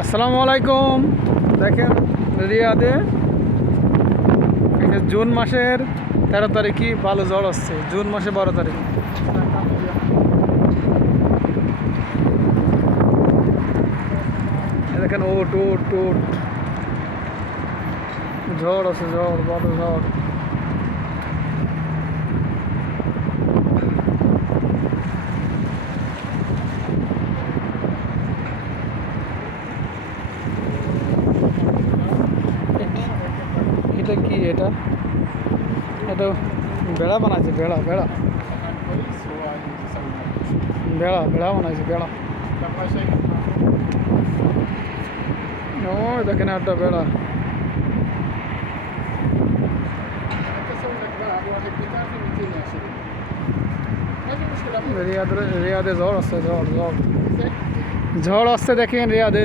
আসসালামু আলাইকুম। দেখেন রিয়াদে জুন মাসের 13 তারিখে ভালো ঝড় আসছে। জুন মাসে 12 তারিখ। দেখেন ওট ওট ওট ঝড় আছে, ঝড়, বড় ঝড়। এটা কি? এটা এটা বেড়া বানাইছে, বেড়া বেড়া বেড়া বেড়া বানাইছে, বেড়া। ও দেখেন একটা বেড়া। রিয়াদে ঝড় আসছে, ঝড় ঝড় ঝড় আসছে দেখেন রিয়াদে।